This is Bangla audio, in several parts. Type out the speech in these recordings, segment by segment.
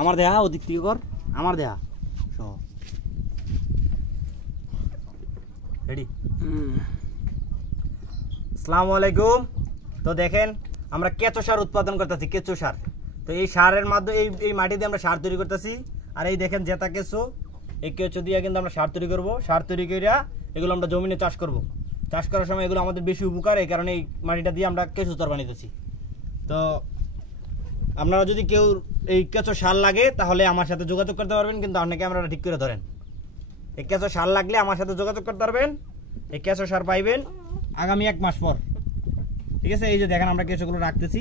আমার দেহা ওদিক থেকে কর, আমার দেহা রেডি। আসসালামু আলাইকুম। তো দেখেন আমরা কেঁচো সার উৎপাদন করতেছি, কেঁচো সার। তো এই সারের মাধ্যমে এই মাটি দিয়ে আমরা সার তৈরি করতেছি। আর এই দেখেন জেতা কেঁচো, এই কেঁচো দিয়ে কিন্তু আমরা সার তৈরি করবো। সার তৈরি করে এগুলো আমরা জমিনে চাষ করব। চাষ করার সময় এগুলো আমাদের বেশি উপকার, এই কারণে এই মাটিটা দিয়ে আমরা কেঁচো সার বানাইতেছি। তো আপনারা যদি কেউ এই কেঁচো সার লাগে তাহলে আমার সাথে যোগাযোগ করতে পারবেন, কিন্তু আপনাকে ক্যামেরাটা ঠিক করে ধরেন। এই কেঁচো সার লাগলে আমার সাথে যোগাযোগ করতে পারবেন। এই কেঁচো সার পাইবেন আগামী 1 মাস পর, ঠিক আছে? এই যে দেখেন আমরা কেঁচোগুলো রাখতেছি।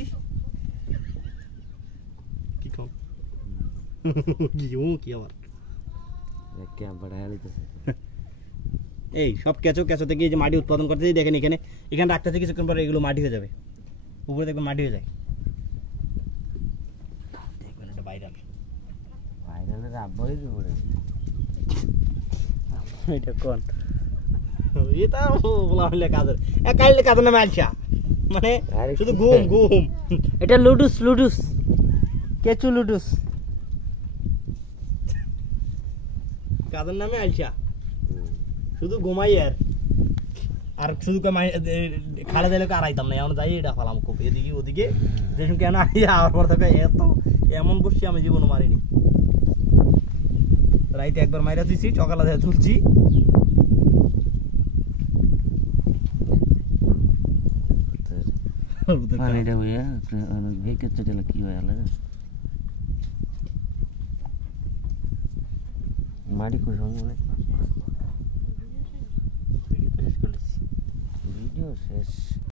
এই সব কেঁচো থেকে এই যে মাটি উৎপাদন করতেছি, দেখেন এখানে রাখতেছি। কিছুক্ষণ পরে এগুলো মাটি হয়ে যাবে, উপরে দেখবেন মাটি হয়ে যায়। দেখবেন এটা ভাইরাল এটা কোন এটা বলা হলে কাজের কাইলে কাজের নামে আলসা, মানে শুধু ঘুম। এটা লুডুস কেঁচো লুডুস কাজের নামে আলসা, শুধু ঘুমাই আর শুধু খালে দিলে আড়াইতাম না। এমন যাই এটা ফালাম খুব এদিকে ওদিকে, দেখুন কেন আওয়ার পর থেকে এত এমন বসছি আমি জীবনও মারিনি। রাইতে একবার মাইরা দিছি, সকালে তুলছি। মাটি ভিডিও শেষ।